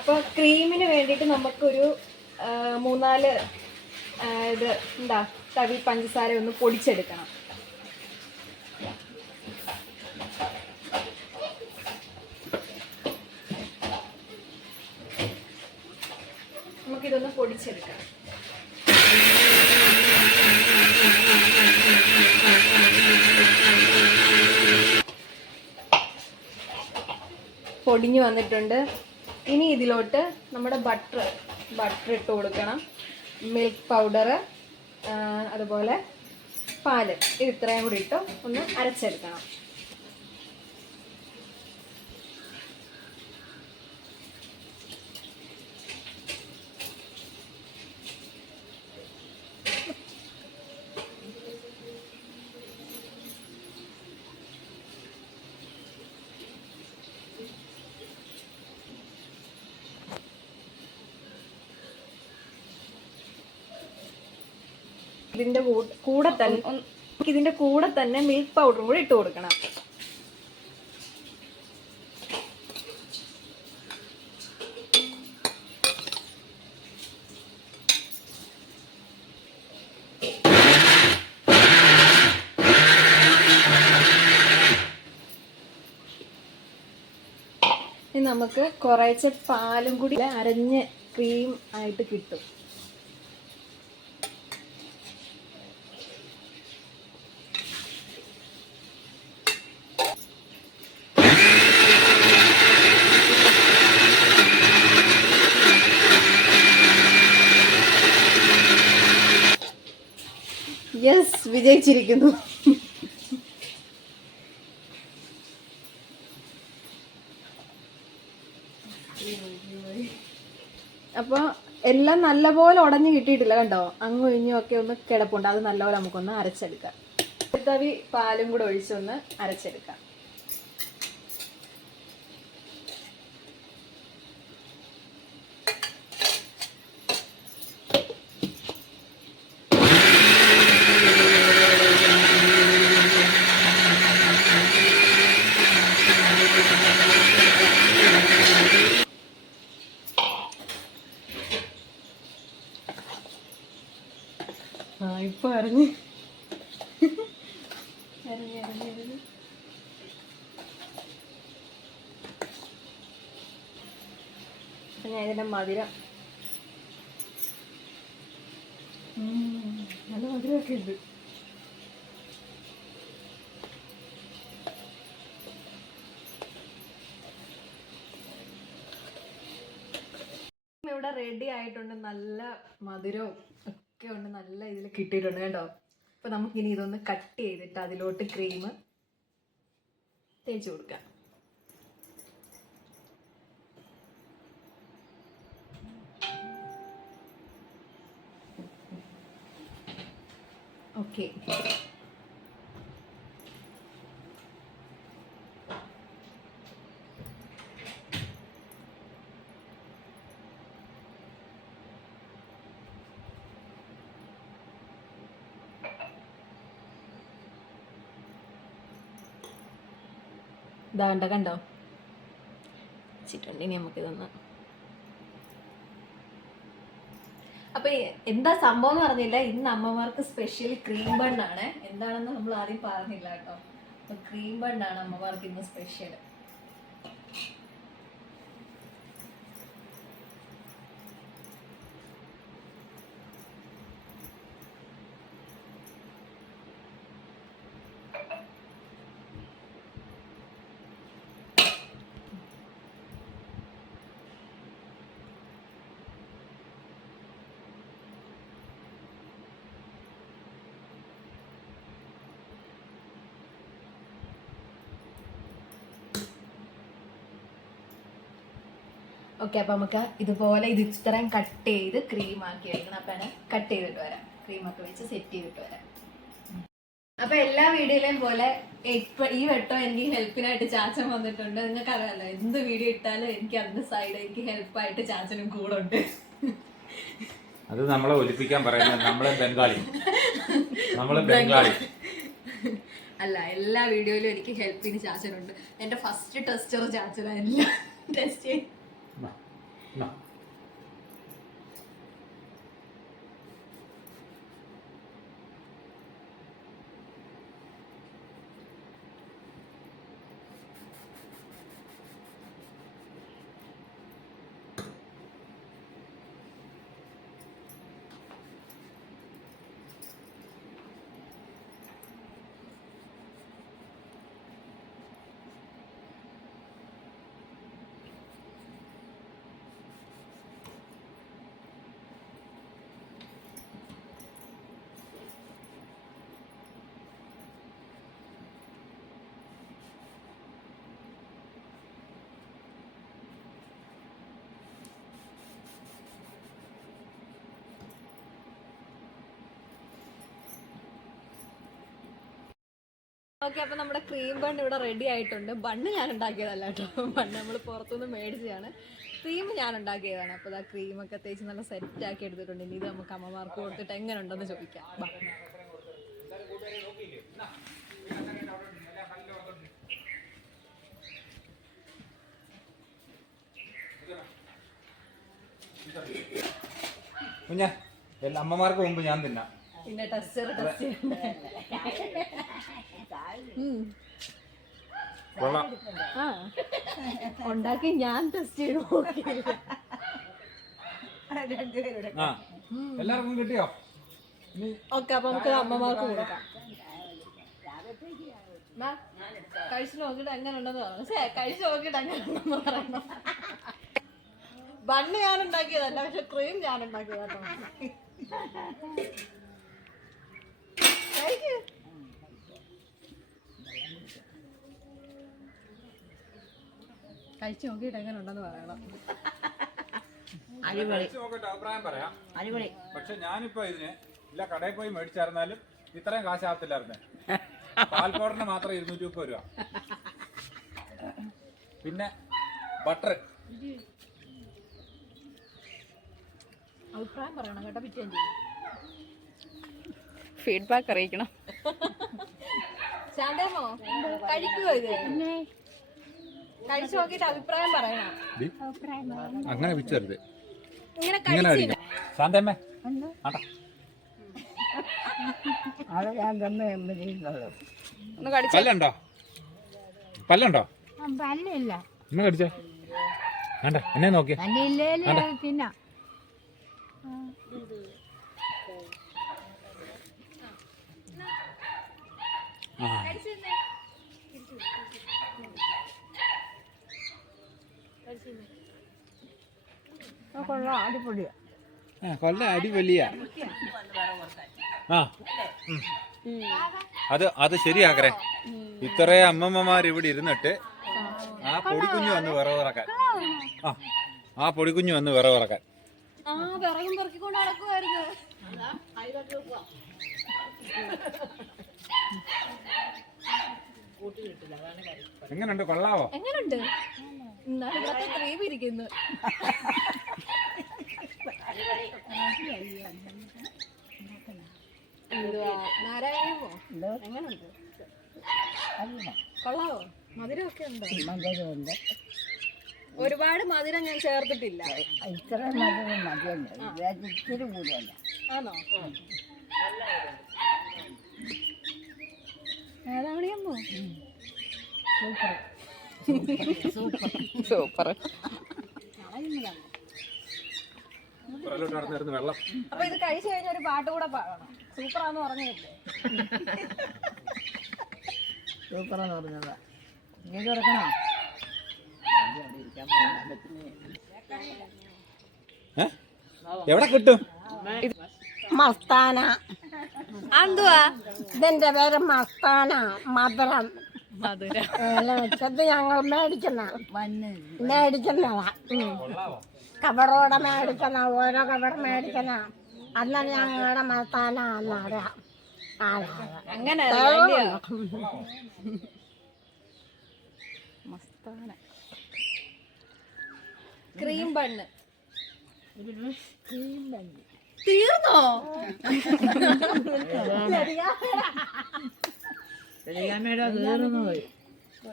അപ്പോൾ ക്രീമിന് വേണ്ടിയിട്ട് നമുക്കൊരു 3-4 ഇത് എന്താ തവി പഞ്ചസാര ഒന്ന് പൊടിച്ചെടുക്കണം. നമുക്കിതൊന്ന് പൊടിച്ചെടുക്കാം. പൊടിഞ്ഞു വന്നിട്ടുണ്ട്. ഇനി ഇതിലോട്ട് നമ്മുടെ ബട്ടർ ഇട്ട് കൊടുക്കണം. മിൽക്ക് പൗഡർ, അതുപോലെ പാല്, ഇത് ഇത്രയും കൂടി ഇട്ട് ഒന്ന് അരച്ചെടുക്കണം. ഇതിന്റെ കൂടെ തന്നെ മിൽക്ക് പൗഡറും കൂടി ഇട്ട് കൊടുക്കണം. നമുക്ക് കുറച്ച് പാലും കൂടി അരഞ്ഞ് ക്രീം ആയിട്ട് കിട്ടും. യെസ്, വിജയിച്ചിരിക്കുന്നു. അപ്പോൾ എല്ലാം നല്ലപോലെ ഉടഞ്ഞു കിട്ടിയിട്ടില്ല, കണ്ടോ? അങ്ങും ഇഞ്ഞും ഒക്കെ ഒന്ന് കിടപ്പുണ്ട്. അത് നല്ലപോലെ നമുക്കൊന്ന് അരച്ചെടുക്കാം. തവി പാലും കൂടെ ഒഴിച്ചൊന്ന് അരച്ചെടുക്കാം. ഇപ്പൊ അറിഞ്ഞ് ഞാൻ ഇതിന്റെ മധുരം നല്ല മധുരമൊക്കെ ഉണ്ട്. ഇവിടെ റെഡി ആയിട്ടുണ്ട്. നല്ല മധുരവും ഒക്കെ ഉണ്ട്, നല്ല ഇതിൽ കിട്ടിയിട്ടുണ്ട് കേട്ടോ. അപ്പൊ നമുക്കിനി ഇതൊന്ന് കട്ട് ചെയ്തിട്ട് അതിലോട്ട് ക്രീം തേച്ച് കൊടുക്കാം. ഓക്കെ, ഇതാണ്ട കണ്ടോ വെച്ചിട്ടുണ്ട്. ഇനി നമുക്കിതൊന്ന് അപ്പൊ എന്താ സംഭവം എന്ന് പറഞ്ഞില്ല. ഇന്ന് അമ്മമാർക്ക് സ്പെഷ്യൽ ക്രീം ബണ്ണാണ്. എന്താണെന്ന് നമ്മൾ ആദ്യം പറഞ്ഞില്ല കേട്ടോ. അപ്പൊ ക്രീം ബണ്ണാണ് അമ്മമാർക്ക് ഇന്ന് സ്പെഷ്യൽ. ഓക്കെ, അപ്പം നമുക്ക് ഇതുപോലെ ഇത് ഇത്രയും കട്ട് ചെയ്ത് ക്രീം ആക്കി എടുക്കണം. അപ്പം കട്ട് ചെയ്തിട്ട് വരാം, ക്രീമൊക്കെ വെച്ച് സെറ്റ് ചെയ്തിട്ട് വരാം. അപ്പൊ എല്ലാ വീഡിയോയിലെയും പോലെ ഈ വട്ടം എനിക്ക് ഹെൽപ്പിനായിട്ട് ചാച്ചൻ വന്നിട്ടുണ്ട്. നിങ്ങൾക്ക് അറിയാലോ, എന്ത് വീഡിയോ ഇട്ടാലും എനിക്ക് അതിന്റെ സൈഡ് എനിക്ക് ഹെൽപ്പായിട്ട് ചാച്ചനും കൂടെ ഉണ്ട്. അത് നമ്മളെ ഒലിപ്പിക്കാൻ പറയുന്നത് നമ്മളെ ബംഗാളി അല്ല, എല്ലാ വീഡിയോയിലും എനിക്ക് ഹെൽപ്പിന് ചാച്ചനുണ്ട്. എന്റെ ഫസ്റ്റ് ടെസ്റ്റർ ചാച്ചനാ എല്ലാം ടെസ്റ്റ് ചെയ്യും. ഓക്കെ, അപ്പൊ നമ്മുടെ ക്രീം ബൺ ഇവിടെ റെഡി ആയിട്ടുണ്ട്. ബണ്ണ് ഞാൻ ഉണ്ടാക്കിയതല്ല കേട്ടോ, ബണ്ണ് നമ്മൾ പുറത്തുനിന്ന് മേടിച്ചതാണ്. ക്രീം ഞാൻ ഉണ്ടാക്കിയതാണ്. അപ്പോൾ ആ ക്രീമൊക്കെ തേച്ച് നല്ല സെറ്റ് ആക്കി എടുത്തിട്ടുണ്ട്. ഇനി ഇത് നമുക്ക് അമ്മമാർക്ക് കൊടുത്തിട്ട് എങ്ങനെ ഉണ്ടെന്ന് ചോദിക്കാം. കുഞ്ഞാ, എല്ലാ അമ്മമാർക്ക് മുമ്പ് ഞാൻ തിന്നാം. പിന്നെ ടെസ്റ്റ് ഉണ്ടാക്കി ഞാൻ ടെസ്റ്റ് ചെയ്ത് നോക്കി. എല്ലാവർക്കും കിട്ടിയോ? ഓക്കെ, അപ്പൊ നമുക്ക് അമ്മമാർക്ക് കൊടുക്കാം. കഴിച്ചു നോക്കിട്ട് എങ്ങനെ ഉണ്ടെന്ന് പറഞ്ഞു. കഴിച്ചു നോക്കിട്ട് എങ്ങനെ ഉണ്ടെന്ന് പറയണം. ബണ്ണ് ഞാൻ ഉണ്ടാക്കിയതല്ല, പക്ഷെ ക്രീം ഞാൻ ഉണ്ടാക്കിയതാട്ടോ. കഴിച്ചു നോക്കിയിട്ട് എങ്ങനെ ഉണ്ടെന്ന് പറയണം. അഭിപ്രായം പറയാം. പക്ഷെ ഞാനിപ്പോ ഇതിന് ഇല്ല കടയിൽ പോയി മേടിച്ചായിരുന്നാലും ഇത്രയും കാശാകത്തില്ലായിരുന്നേ. പാൽ പൗഡറിന് മാത്രം 230 രൂപ. പിന്നെ ബട്ടർ. അഭിപ്രായം പറയണം കേട്ടോ. പിറ്റേ ഫീഡ്ബാക്ക് അറിയിക്കണം. ശാന്തേമോ കഴിക്കുവോ ഇത്? കഴിച്ചു നോക്കിട്ട് അഭിപ്രായം പറയണം. അങ്ങനെ വിച്ചരുത്. ഇങ്ങനെ ശാന്തമ്മേ പല്ലുണ്ടോ? പല്ലുണ്ടോ? പല്ലില്ല. ഒന്ന് കടിച്ചേ. വേണ്ട എന്നെ നോക്കിയേ. പിന്നെ കൊള്ളാം, അടിപൊളിയാ. കൊല്ല അടിപൊളിയാ. അത് ശരിയാക്കറേ. ഇത്രേ അമ്മമ്മമാർ ഇവിടെ ഇരുന്നിട്ട് ആ പൊടിക്കുഞ്ഞു വന്ന് വിറവിറക്കാൻ. ആ പൊടിക്കുഞ്ഞു വന്ന് വിറവിറക്കാൻ. വിറകും പെറുക്കിക്കൊണ്ട് നടക്കുമായിരുന്നു. എങ്ങനുണ്ട്? കൊള്ളാവോ? എങ്ങനുണ്ട്? ഇവിടത്തെ ക്രീം ഇരിക്കുന്നു. നാരായണമോ എങ്ങനുണ്ട്? കൊള്ളാവോ? മധുരമൊക്കെ ഉണ്ടോ? ഒരുപാട് മധുരം ഞാൻ ചേർത്തിട്ടില്ല. ഇത്ര മധുരം മതിയല്ല, ഇച്ചിരി കൂടിയല്ല. ആണോ? ഏതാണിയമ്മോ? സൂപ്പർ. വെള്ളം. അപ്പൊ ഇത് കഴിച്ചു കഴിഞ്ഞ ഒരു പാട്ട് കൂടെ പാടണം. സൂപ്പറാന്ന് പറഞ്ഞില്ലേ? സൂപ്പറാന്ന് പറഞ്ഞതാ. ഇങ്ങനെ തുറക്കണോ? എവിടെ കിട്ടും? മസ്താന. എന്തുവാ ഇതിന്റെ പേര് മസ്താന. മധുരം മധുരം വെച്ചത് ഞങ്ങൾ മേടിക്കുന്നതാ. കവറോടെ മേടിക്കുന്ന, ഓരോ കവർ മേടിക്കുന്ന. അന്നേരം ഞങ്ങളുടെ മസ്താന എന്നറിയാം. അങ്ങനെ മസ്താന. ക്രീം ബണ്ണ് ക്രീം ബണ്ണ് തീർന്നോ?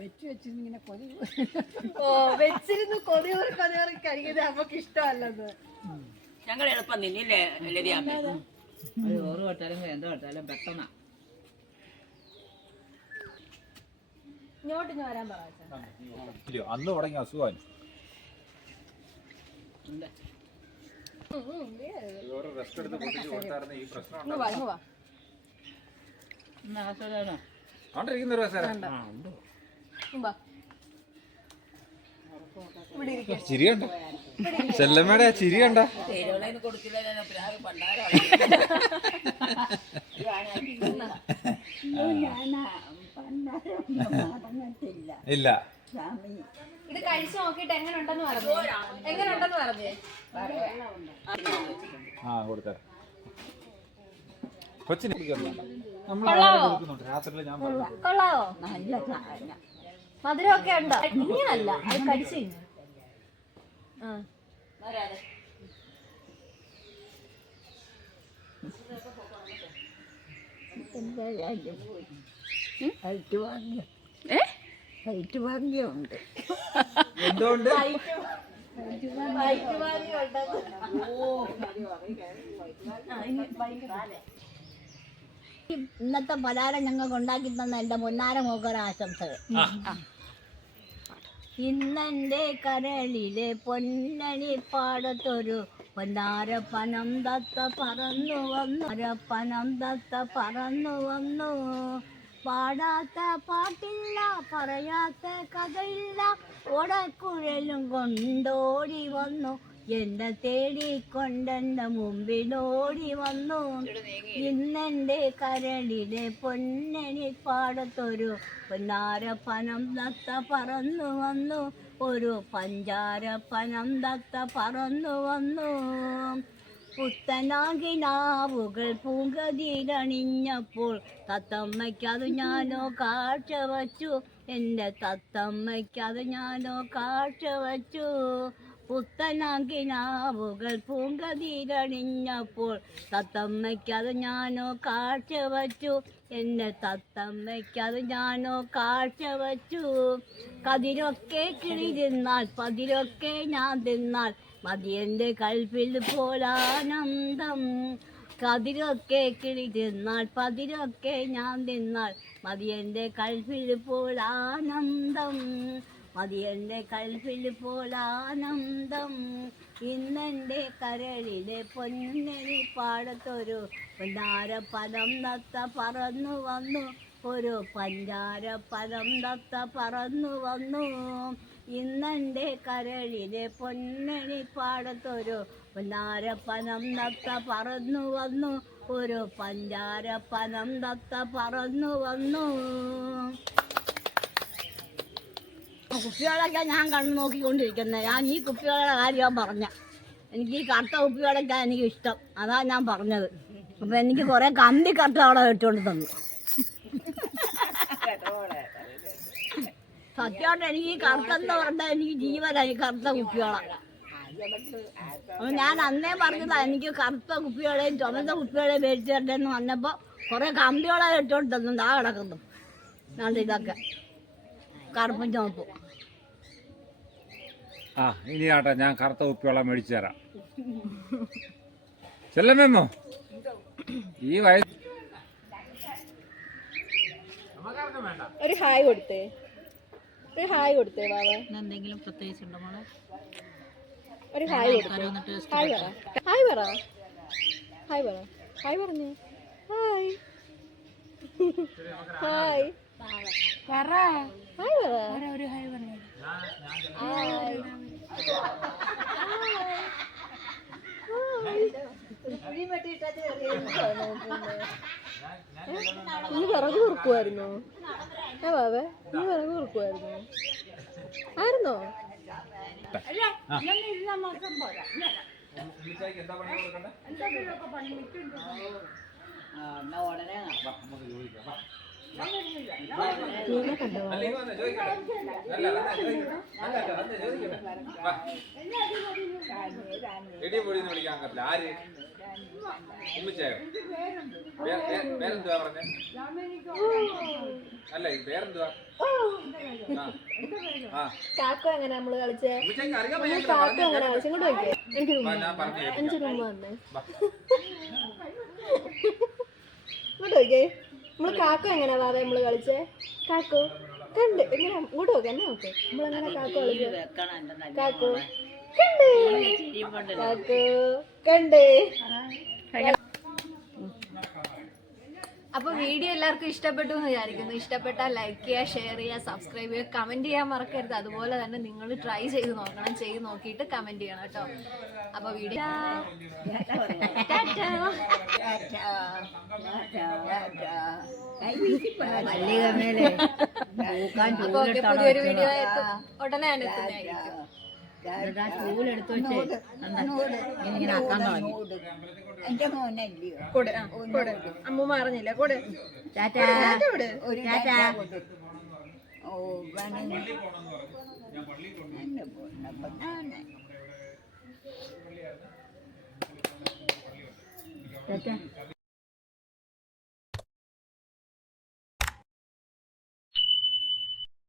വെച്ച് വെച്ചിങ്ങനെ കൊതി ഓ വെച്ചിരുന്ന് കൊതിയോറി കഴിക്കുന്നത് നമുക്ക് ഇഷ്ടമല്ലെന്ന്. ഞങ്ങൾ എളുപ്പം നിന്നില്ലേ ലതിയാമ്മ? ചോറ് തൊട്ടാലും എന്ത് തൊട്ടാലും പെട്ടെന്നാ. ഇങ്ങോട്ട് വരാൻ പറ. അന്ന് തുടങ്ങിയ അസുഖം റെസ്റ്റ് എടുത്ത് പൊട്ടിച്ച് കൊടുത്തായിരുന്നു ഈ പ്രശ്നം ആണ്ടിരിക്കുന്ന ഒരു ചിരി കണ്ട ചെല്ലമ്മയുടെ ചിരി കണ്ട കൊടുക്കില്ല ഇല്ല. ഇത് കഴിച്ചു നോക്കിട്ട് എങ്ങനെ ഉണ്ടെന്ന് പറഞ്ഞേ. ആ കൊടുത്തേ കൊച്ചിനെ നമ്മൾ രാത്രി ഞാൻ കൊള്ളാവോ? നല്ല സാധന. മധുരമൊക്കെ ഉണ്ടോ? ഇങ്ങനല്ല, അത് കടിച്ചു കഴിഞ്ഞു. ഹൈറ്റ് ഭാഗ്യമുണ്ട്. എന്തുകൊണ്ട് ഇന്നത്തെ പലഹാരം ഞങ്ങൾക്ക് ഉണ്ടാക്കി തന്ന എൻ്റെ പൊന്നാര മോക്കൊരാശംസകൾ. ഇന്നെൻ്റെ കരളിലെ പൊന്നണി പാടത്തൊരു പൊന്നാര പനം തത്ത പറന്നു വന്നു പാടാത്ത പാട്ടില്ല, പറയാത്ത കഥയില്ല, ഓടക്കുഴലും കൊണ്ടോടി വന്നു, എന്നെ തേടിക്കൊണ്ടെൻ്റെ മുമ്പിലോടി വന്നു. ഇന്നെൻ്റെ കരളിലെ പൊന്നണി പാടത്തൊരു പൊന്നാര പനം തത്ത പറന്നു വന്നു, ഒരു പഞ്ചാര പനം തത്ത പറന്നു വന്നു. പുത്തനാകിനാവുകൾ പൂങ്കതിരണിഞ്ഞപ്പോൾ തത്തമ്മയ്ക്കത് ഞാനോ കാഴ്ച വച്ചു, എൻ്റെ തത്തമ്മയ്ക്കത് ഞാനോ കാഴ്ച വച്ചു. പുത്തനാകിനാവുകൾ പൂങ്കതിരണിഞ്ഞപ്പോൾ തത്തമ്മയ്ക്കത് ഞാനോ കാഴ്ച വച്ചു, എൻ്റെ തത്തമ്മയ്ക്കത് ഞാനോ കാഴ്ച വച്ചു. കതിരൊക്കെ കിളി തിന്നാൽ പതിരൊക്കെ ഞാൻ തിന്നാൽ മതിയെൻ്റെ കൽപ്പിൽ പോലാനന്ദം. കതിരൊക്കെ കിളി തിന്നാൽ പതിരൊക്കെ ഞാൻ തിന്നാൽ മതിയെൻ്റെ കൽപ്പിൽ പോലാനന്ദം, മതിയെൻ്റെ കൽപ്പിൽ പോലാനന്ദം. ഇന്നെൻ്റെ കരളിലെ പൊന്നണി പാടത്തൊരു പൊന്നാര പനം തത്ത പറന്നു വന്നു, ഒരു പഞ്ചാര പനം തത്ത പറന്നു വന്നു. ഇന്നെൻ്റെ കരളിലെ പൊന്നണി പാടത്തൊരു പൊന്നാര പനം തത്ത പറന്നു വന്നു, ഒരു പഞ്ചാര പനം തത്ത പറന്നു വന്നു. കുപ്പികളൊക്കെ ഞാൻ കണ്ണു നോക്കിക്കൊണ്ടിരിക്കുന്നത്. ഞാൻ ഈ കുപ്പികളുടെ കാര്യം പറഞ്ഞ, എനിക്ക് ഈ കറുത്ത കുപ്പികളൊക്കെ എനിക്ക് ഇഷ്ടം, അതാ ഞാൻ പറഞ്ഞത്. അപ്പം എനിക്ക് കുറേ കമ്പി കറുത്ത അവിടെ വെച്ചുകൊണ്ട് തന്നു. സത്യമായിട്ട് എനിക്ക് ഈ കറുത്തെന്ന് പറഞ്ഞാൽ എനിക്ക് ജീവനായി കറുത്ത കുപ്പികളാണ്. അപ്പം ഞാൻ അന്നേ പറഞ്ഞതാ എനിക്ക് കറുത്ത കുപ്പികളെയും ചുമന്ന കുപ്പികളെയും മേടിച്ചു തരേണ്ടെന്ന് വന്നപ്പോൾ കുറേ കമ്പികളെ വെച്ചുകൊണ്ട് തന്നു. ആ കിടക്കുന്നു ഞാൻ ഇതൊക്കെ കറുപ്പും ചുമപ്പും. ആ ഇനി ആട്ടെ, ഞാൻ കറുത്ത കുപ്പിവെള്ളം മേടിച്ചു തരാം. ചെല്ലമ്മോ ഈ വയസ്സ് ഒരു ഹായ് കൊടുത്തേ, ഒരു ഹായ് കൊടുത്തേ ബാബ. എന്തെങ്കിലും പ്രത്യേകിച്ചുണ്ടോ മോളെ? ഒരു ഹായ് കൊടുത്തേ. ഹായ് പറ, ഹായ് പറ, ഹായ് പറ, ഹായ് പറഞ്ഞേ. ഹായ് ഹായ് പറ, ഹായ് പറ, ഒരു ഹായ് പറഞ്ഞു. നീ വിറക് കുറുക്കുമായിരുന്നോ? ബാബേ നീ വിറക് കുറുക്കുമായിരുന്നോ? ആയിരുന്നോ? ഇടി പൊടിന്ന് വിളിക്കാൻ പറ്റില്ല. ആര് ഉമ്മിച്ചായോ? പേരെന്തുവാ പറഞ്ഞേ? അല്ല ഇത് പേരെന്തുവാ? ആ കാക്കോ എങ്ങനെ നമ്മള് കളിച്ചേ? ഉമ്മിച്ചാക്ക് അറിയാൻ നമ്മള് വയ്യെങ്കിലോ കാക്കോ പറഞ്ഞേ. എങ്ങനെ കളിച്ചു? ഇങ്ങോട്ട് നോക്കിയേ. എനിക്ക് വാ, ഞാൻ പറഞ്ഞു അഞ്ചു കേൾപ്പിക്കാം. രൂപ വന്നേ. വാ. ഇങ്ങോട്ട് നോക്കിയേ. നമ്മള് കാക്കോ എങ്ങനെ വാവേ നമ്മള് കളിച്ചേ? കാക്കോ കണ്ട് എങ്ങനെ ഇങ്ങോട്ട് നോക്ക്, എന്നെ നോക്ക്. നമ്മളെങ്ങനെ കാക്കോ കളിച്ചേ? വെക്കണം എന്റെ നല്ല കാക്കോ മോളെ. കണ്ട്, ചിരിയുണ്ടല്ലോ. കാക്കോ കണ്ട്. അപ്പോൾ വീഡിയോ എല്ലാവർക്കും ഇഷ്ടപ്പെട്ടു എന്ന് വിചാരിക്കുന്നു. ഇഷ്ടപ്പെട്ടാൽ ലൈക്ക് ചെയ്യുക, ഷെയർ ചെയ്യുക, സബ്സ്ക്രൈബ് ചെയ്യുക, കമൻറ്റ് ചെയ്യാൻ മറക്കരുത്. അതുപോലെ തന്നെ നിങ്ങൾ ട്രൈ ചെയ്ത് നോക്കണം, ചെയ്ത് നോക്കിയിട്ട് കമൻറ്റ് ചെയ്യണം കേട്ടോ. അപ്പോൾ വീഡിയോ അപ്പോൾ ഓക്കെ, പുതിയൊരു വീഡിയോ ആയിട്ട് ഉടനെ തന്നെ എത്തുന്നതായിരിക്കും. ചൂലെടുത്ത് വെച്ച് ഇങ്ങനെ ആക്കാൻ തുടങ്ങി. കൊടു കൊടു അമ്മൂമ്മ അറിഞ്ഞില്ല. കൊടു ടാറ്റാ. കൊടു. ടാറ്റാ. ടാറ്റാ.